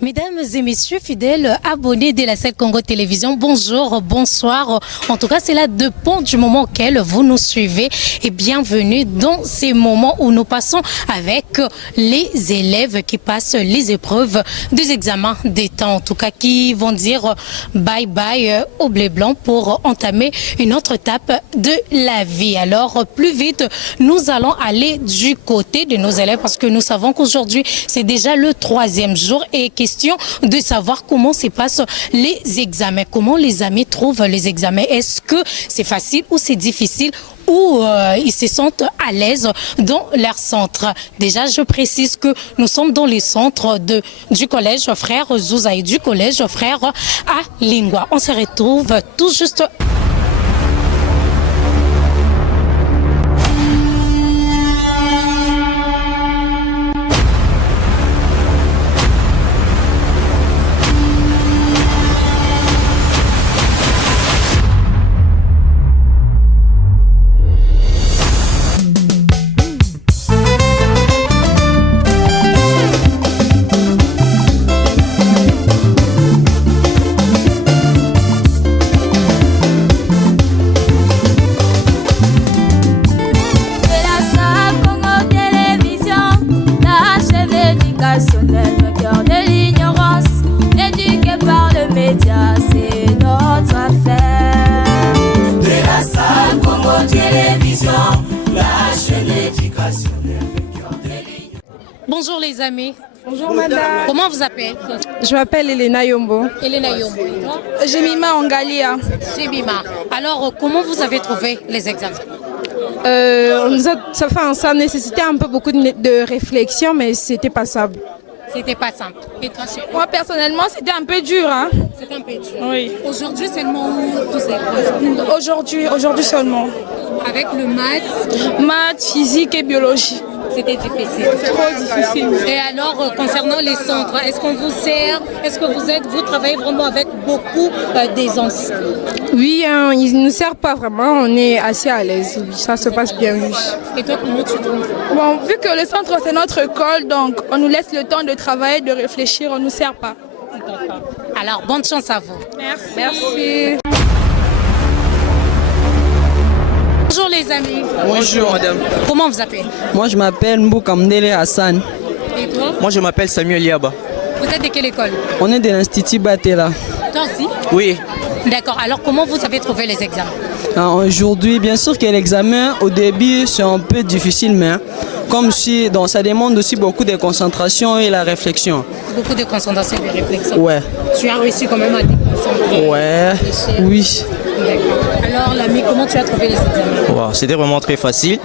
Mesdames et messieurs, fidèles abonnés de la Scène Congo Télévision, bonjour, bonsoir. En tout cas, c'est là dépend du moment auquel vous nous suivez et bienvenue dans ces moments où nous passons avec les élèves qui passent les épreuves des examens d'État, en tout cas qui vont dire bye bye au blé blanc pour entamer une autre étape de la vie. Alors, plus vite, nous allons aller du côté de nos élèves parce que nous savons qu'aujourd'hui, c'est déjà le 3e jour et question de savoir comment se passent les examens, comment les amis trouvent les examens. Est-ce que c'est facile ou c'est difficile ou ils se sentent à l'aise dans leur centre. Déjà, je précise que nous sommes dans les centres du collège Frère Zouza et du collège Frère Alingwa. On se retrouve tout juste. Bonjour les amis. Bonjour madame. Comment vous appelez? Je m'appelle Elena Yombo. Elena Yombo. Et toi? Jemima Angalia. Jemima. Alors, comment vous avez trouvé les examens? Ça nécessitait un peu beaucoup de réflexion, mais c'était passable. C'était pas simple. Et toi, moi personnellement, c'était un peu dur. Hein? C'était un peu dur. Oui. Aujourd'hui seulement tous ces Aujourd'hui seulement. Avec le maths, physique et biologie. C'était difficile. Trop difficile. Et alors, concernant les centres, est-ce qu'on vous sert? Est-ce que vous travaillez vraiment avec beaucoup d'aisance? Oui, ils ne nous servent pas vraiment. On est assez à l'aise. Ça se passe bien, oui. Et toi, comment tu trouves? Bon, vu que le centre, c'est notre école, donc on nous laisse le temps de travailler, de réfléchir. On ne nous sert pas. Alors, bonne chance à vous. Merci. Merci. Bonjour les amis. Bonjour madame. Comment vous appelez? Moi je m'appelle Mboukamdele Hassan. Et toi? Moi je m'appelle Samuel Yaba. Vous êtes de quelle école? On est de l'Institut Batela. Toi aussi? Oui. D'accord. Alors comment vous avez trouvé les examens? Aujourd'hui, bien sûr que l'examen au début c'est un peu difficile, mais comme si donc, ça demande aussi beaucoup de concentration et la réflexion. Beaucoup de concentration et de réflexion. Ouais. Tu as réussi quand même à te concentrer. Ouais. Oui. Alors l'ami, comment tu as trouvé les examens? Wow, c'était vraiment très facile,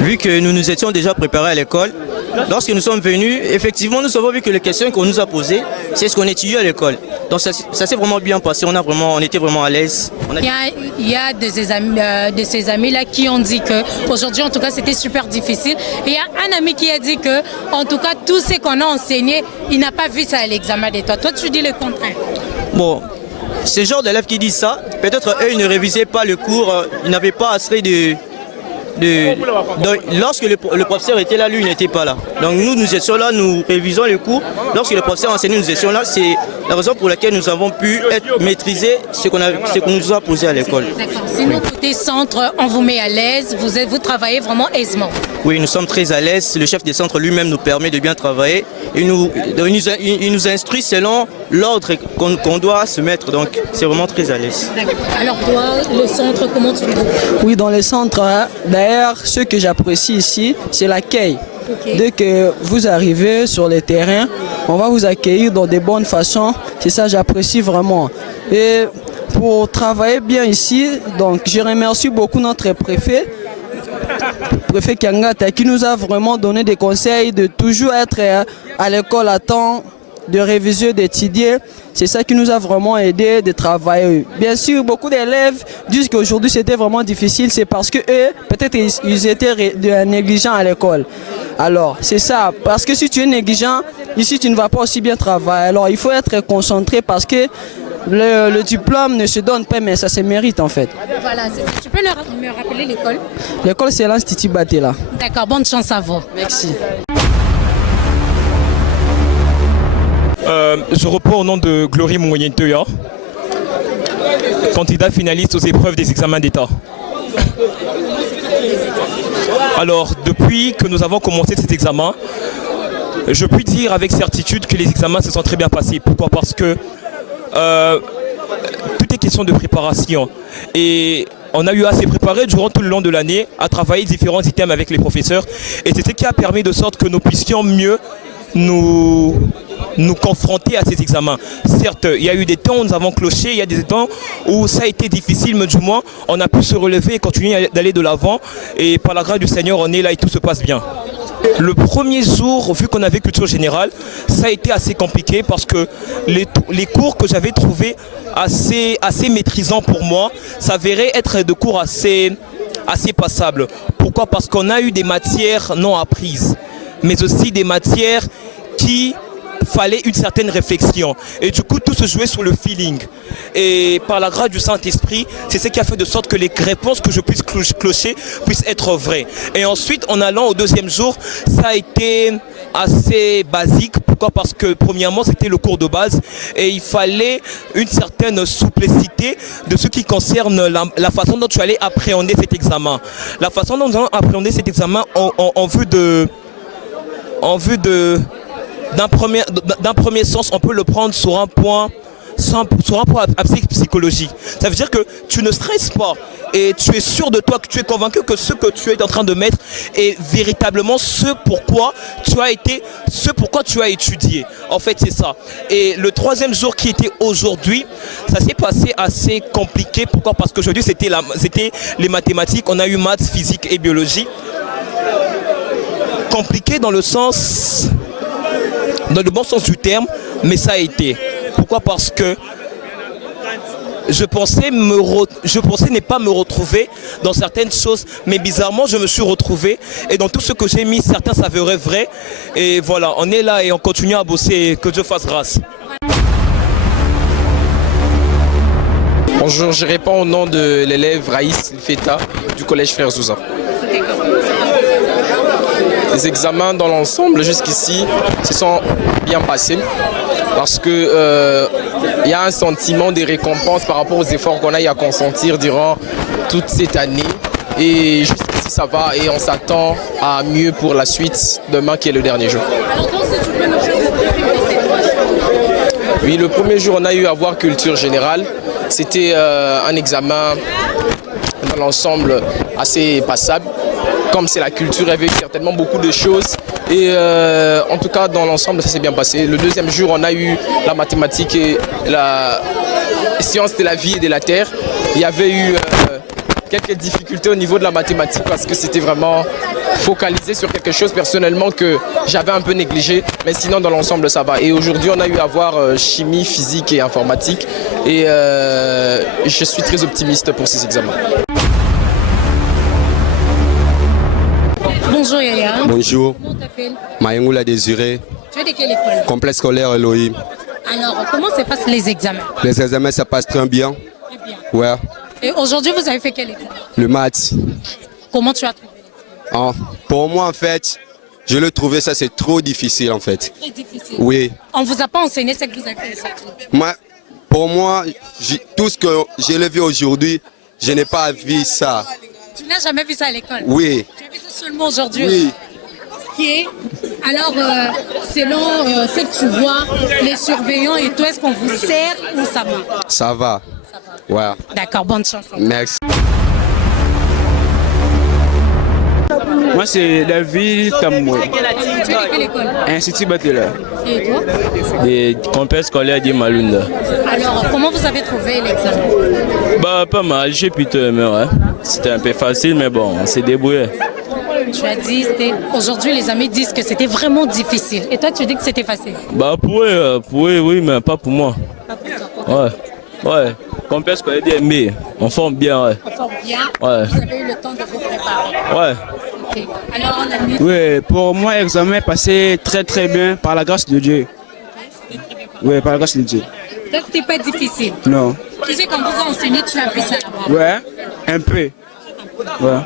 vu que nous nous étions déjà préparés à l'école. Lorsque nous sommes venus, effectivement, nous avons vu que les questions qu'on nous a posées, c'est ce qu'on étudiait à l'école. Donc ça s'est vraiment bien passé, on était vraiment à l'aise. Il y a de ces amis-là qui ont dit qu'aujourd'hui, en tout cas, c'était super difficile. Et il y a un ami qui a dit que, en tout cas, tout ce qu'on a enseigné, il n'a pas vu ça à l'examen de toi. Toi, tu dis le contraire. Bon, ce genre d'élèves qui disent ça, peut-être eux, ils ne révisaient pas le cours, ils n'avaient pas assez lorsque le professeur était là, lui, il n'était pas là. Donc nous étions là, nous révisons le cours. Lorsque le professeur enseignait, nous étions là. C'est la raison pour laquelle nous avons pu maîtriser ce qu'on nous a posé à l'école. D'accord. Sinon, côté centre, on vous met à l'aise, vous travaillez vraiment aisément. Oui, nous sommes très à l'aise. Le chef des centres lui-même nous permet de bien travailler. Il nous instruit selon l'ordre qu'on doit se mettre. Donc c'est vraiment très à l'aise. Alors toi, le centre, comment tu le vois? Oui, dans les centres, d'ailleurs, ce que j'apprécie ici, c'est l'accueil. Okay. Dès que vous arrivez sur le terrain, on va vous accueillir dans de bonnes façons. C'est ça, j'apprécie vraiment. Et pour travailler bien ici, donc je remercie beaucoup notre préfet Kangata, qui nous a vraiment donné des conseils de toujours être à l'école à temps, de réviser, d'étudier. C'est ça qui nous a vraiment aidé de travailler. Bien sûr, beaucoup d'élèves disent qu'aujourd'hui c'était vraiment difficile, c'est parce que eux, peut-être ils étaient négligents à l'école. Alors, c'est ça, parce que si tu es négligent, ici tu ne vas pas aussi bien travailler. Alors, il faut être concentré parce que le diplôme ne se donne pas, mais ça se mérite en fait. Voilà, tu peux me rappeler l'école? L'école, c'est l'Institut Batela. D'accord, bonne chance à vous. Merci. Je reprends au nom de Glory Moyentoya, candidat finaliste aux épreuves des examens d'État. Alors, depuis que nous avons commencé cet examen, je puis dire avec certitude que les examens se sont très bien passés. Pourquoi? Parce que tout est question de préparation. Et on a eu à se préparer durant tout le long de l'année, à travailler différents items avec les professeurs. Et c'est ce qui a permis de sorte que nous puissions mieux nous confronter à ces examens. Certes, il y a eu des temps où nous avons cloché, il y a des temps où ça a été difficile, mais du moins, on a pu se relever et continuer d'aller de l'avant. Et par la grâce du Seigneur, on est là et tout se passe bien. Le premier jour, vu qu'on avait culture générale, ça a été assez compliqué parce que les cours que j'avais trouvés assez maîtrisants pour moi s'avéraient être de cours assez passables. Pourquoi? Parce qu'on a eu des matières non apprises, mais aussi des matières qui fallait une certaine réflexion. Et du coup, tout se jouait sur le feeling. Et par la grâce du Saint-Esprit, c'est ce qui a fait de sorte que les réponses que je puisse clocher puissent être vraies. Et ensuite, en allant au deuxième jour, ça a été assez basique. Pourquoi? Parce que premièrement, c'était le cours de base et il fallait une certaine souplicité de ce qui concerne la façon dont tu allais appréhender cet examen. La façon dont nous allons appréhender cet examen en vue d'un premier sens, on peut le prendre sur un point psychologique. Ça veut dire que tu ne stresses pas et tu es sûr de toi, que tu es convaincu que ce que tu es en train de mettre est véritablement ce pourquoi tu as étudié. En fait, c'est ça. Et le troisième jour qui était aujourd'hui, ça s'est passé assez compliqué. Pourquoi? Parce qu'aujourd'hui, c'était les mathématiques. On a eu maths, physique et biologie. Compliqué dans le bon sens du terme, mais ça a été. Pourquoi? Parce que je pensais ne pas me retrouver dans certaines choses, mais bizarrement je me suis retrouvé et dans tout ce que j'ai mis, certains s'avéraient vrais. Et voilà, on est là et on continue à bosser, que Dieu fasse grâce. Bonjour, je réponds au nom de l'élève Raïs Feta du collège Frère Zouza. Les examens dans l'ensemble jusqu'ici se sont bien passés parce que il y a un sentiment de récompense par rapport aux efforts qu'on a eu à consentir durant toute cette année et jusqu'ici ça va et on s'attend à mieux pour la suite demain qui est le dernier jour. Oui, le premier jour on a eu à voir culture générale. C'était un examen dans l'ensemble assez passable. Comme c'est la culture, il y avait certainement beaucoup de choses. Et en tout cas, dans l'ensemble, ça s'est bien passé. Le deuxième jour, on a eu la mathématique et la science de la vie et de la terre. Il y avait eu quelques difficultés au niveau de la mathématique parce que c'était vraiment focalisé sur quelque chose personnellement que j'avais un peu négligé. Mais sinon, dans l'ensemble, ça va. Et aujourd'hui, on a eu à voir chimie, physique et informatique. Et je suis très optimiste pour ces examens. Bonjour Yaya. Bonjour. Comment t'appelles? Maïngoula Désiré. Tu es de quelle école? Complexe scolaire Elohim. Alors, comment se passent les examens? Les examens, ça passe très bien. Très bien. Ouais. Et aujourd'hui, vous avez fait quel examen? Le maths. Comment tu as trouvé l'examen? Pour moi, en fait, je le trouvais, ça c'est trop difficile en fait. Très difficile. Oui. On ne vous a pas enseigné ce que vous avez fait aujourd'hui? Pour moi, tout ce que j'ai levé aujourd'hui, je n'ai pas vu ça. Tu n'as jamais vu ça à l'école? Oui. Tu as vu ça seulement aujourd'hui? Oui. Ok. Alors, selon ce que tu vois, les surveillants et tout, est-ce qu'on vous sert ou ça va? Ça va. Ça va. Ouais. D'accord, bonne chance. Merci. Moi, c'est David Tamoué. Tu es de quelle école? Institut Bateleur. Et toi? Des complexe scolaire de Malunda. Alors, comment vous avez trouvé l'examen? Bah, pas mal, j'ai pu te aimer, ouais. C'était un peu facile, mais bon, on s'est débrouillé. Tu as dit, aujourd'hui les amis disent que c'était vraiment difficile. Et toi, tu dis que c'était facile? Bah, pour eux, oui, mais pas pour moi. Pas pour toi. Ouais. Complexe scolaire de mais on forme bien, ouais. On forme bien. Ouais. Vous avez eu le temps de vous préparer. Ouais. Okay. Alors, on a mis... Oui, pour moi, l'examen est passé très très bien par la grâce de Dieu. Oui, par la grâce de Dieu. Ça, c'était pas difficile. Non. Tu sais, quand vous a enseigné, tu as vu ça là-bas. Ouais, un peu. Ouais.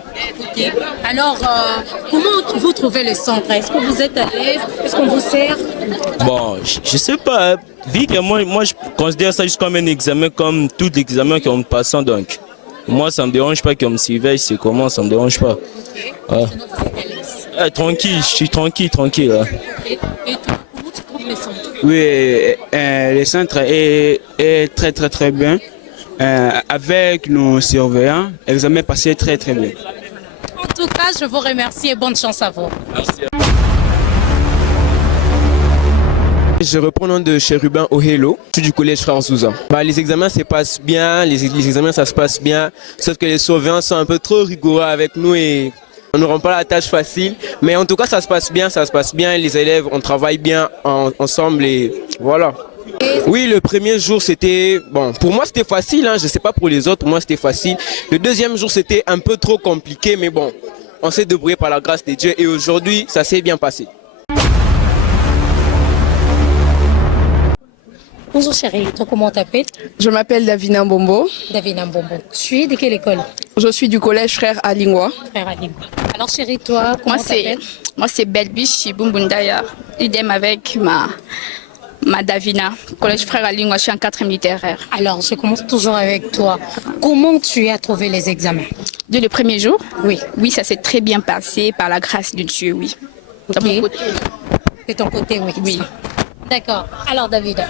Okay. Alors, comment vous trouvez le centre? Est-ce que vous êtes à l'aise? Est-ce qu'on vous sert? Bon, je sais pas. Vu que moi, je considère ça juste comme un examen, comme tout examen qu'on passe. Donc, moi, ça me dérange pas qu'on me surveille. C'est comment, ça me dérange pas. Tranquille, je suis tranquille. Là. Et toi, comment tu trouves les centres? Oui, le centre est très bien. Avec nos surveillants, l'examen est passé très bien. En tout cas, je vous remercie et bonne chance à vous. Merci. Je reprends le nom de Chérubin Ohelo, je suis du collège Frère Souza. Les examens se passent bien, les examens ça se passe bien, sauf que les surveillants sont un peu trop rigoureux avec nous et on ne rend pas la tâche facile. Mais en tout cas ça se passe bien, les élèves on travaille bien ensemble et voilà. Oui, le premier jour c'était, bon, pour moi c'était facile, je ne sais pas pour les autres, pour moi c'était facile. Le deuxième jour c'était un peu trop compliqué, mais bon, on s'est débrouillé par la grâce de Dieu et aujourd'hui ça s'est bien passé. Bonjour chérie, toi comment t'appelles? Je m'appelle Davina Mbombo. Davina Mbombo. Tu es de quelle école? Je suis du collège Frère Alingwa. Frère Alingwa. Alors chérie, toi comment t'appelles? Moi c'est Belbiche Bumbundaya. Idem avec ma Davina. Collège Frère Alingwa, je suis en 4e littéraire. Alors je commence toujours avec toi. Comment tu as trouvé les examens? Dès le premier jour? Oui. Oui, ça s'est très bien passé par la grâce de Dieu, oui. De mon côté. De ton côté, oui. Oui. D'accord. Alors David?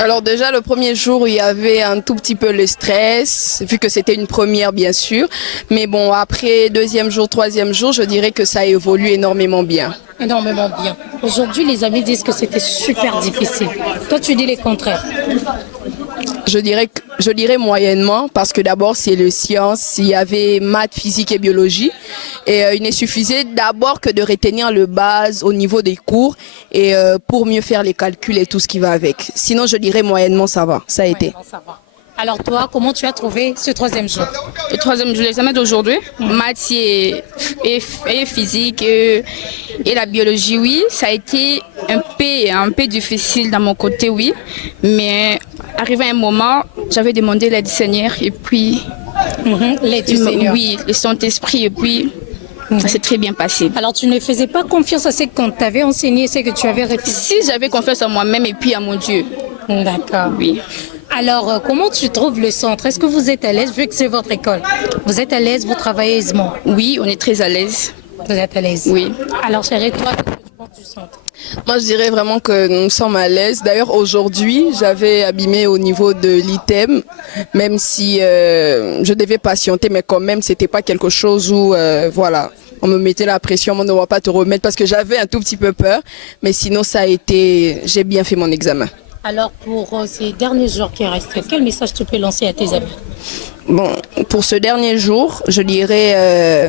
Alors déjà le premier jour il y avait un tout petit peu le stress vu que c'était une première bien sûr, mais bon après deuxième jour, troisième jour je dirais que ça a évolué énormément bien. Énormément bien. Aujourd'hui les amis disent que c'était super difficile. Toi tu dis le contraire. Je dirais moyennement parce que d'abord c'est le science, il y avait maths, physique et biologie et il ne suffisait d'abord que de retenir le base au niveau des cours et pour mieux faire les calculs et tout ce qui va avec. Sinon je dirais moyennement ça va, ça a été. Ça va. Alors toi, comment tu as trouvé ce troisième jour? Le troisième jour, l'examen d'aujourd'hui, maths et physique et la biologie, oui, ça a été un peu difficile dans mon côté, oui. Mais arrivé à un moment, j'avais demandé l'aide du Seigneur et puis... L'aide du Seigneur. Oui, le Saint-Esprit et puis... Ça s'est très bien passé. Alors tu ne faisais pas confiance à ce qu'on t'avait enseigné, ce que tu avais réfléchi? Si, j'avais confiance en moi-même et puis à mon Dieu. D'accord. Oui. Alors, comment tu trouves le centre? Est-ce que vous êtes à l'aise vu que c'est votre école? Vous êtes à l'aise, vous travaillez aisément? Oui, on est très à l'aise. Vous êtes à l'aise? Oui. Alors, chérie, toi, qu'est-ce que tu penses du centre? Moi je dirais vraiment que nous sommes à l'aise. D'ailleurs aujourd'hui j'avais abîmé au niveau de l'item, même si je devais patienter, mais quand même c'était pas quelque chose où voilà, on me mettait la pression, on ne va pas te remettre parce que j'avais un tout petit peu peur, mais sinon ça a été, j'ai bien fait mon examen. Alors pour ces derniers jours qui restent, quel message tu peux lancer à tes amis? Bon, pour ce dernier jour, je dirais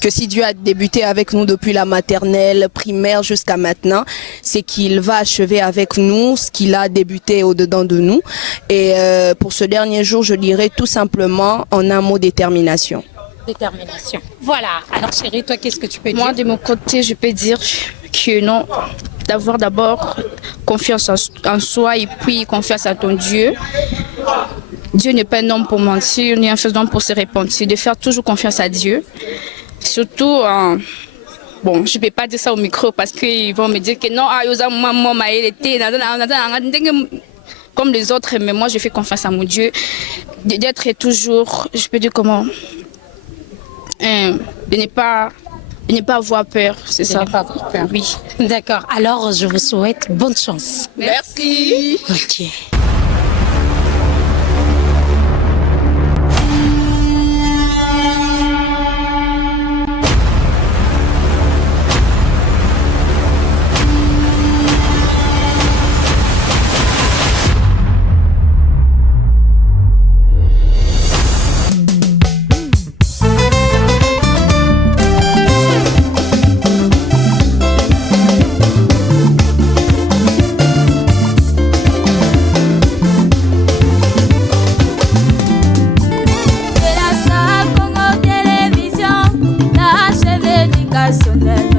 que si Dieu a débuté avec nous depuis la maternelle, primaire jusqu'à maintenant, c'est qu'il va achever avec nous ce qu'il a débuté au-dedans de nous. Et pour ce dernier jour, je dirais tout simplement en un mot, détermination. Détermination. Voilà. Alors chérie, toi, qu'est-ce que tu peux dire? Moi, de mon côté, je peux dire que non, d'avoir d'abord confiance en soi et puis confiance à ton Dieu. Dieu n'est pas un homme pour mentir, ni un fils d'homme pour se repentir. De faire toujours confiance à Dieu. Surtout, bon, je ne peux pas dire ça au micro parce qu'ils vont me dire que non, comme les autres, mais moi je fais confiance à mon Dieu. D'être toujours, je peux dire comment, de ne pas avoir peur, c'est ça. Ne pas avoir peur. Oui. D'accord. Alors, je vous souhaite bonne chance. Merci. Ok. Télévision, la chaîne éducationnelle.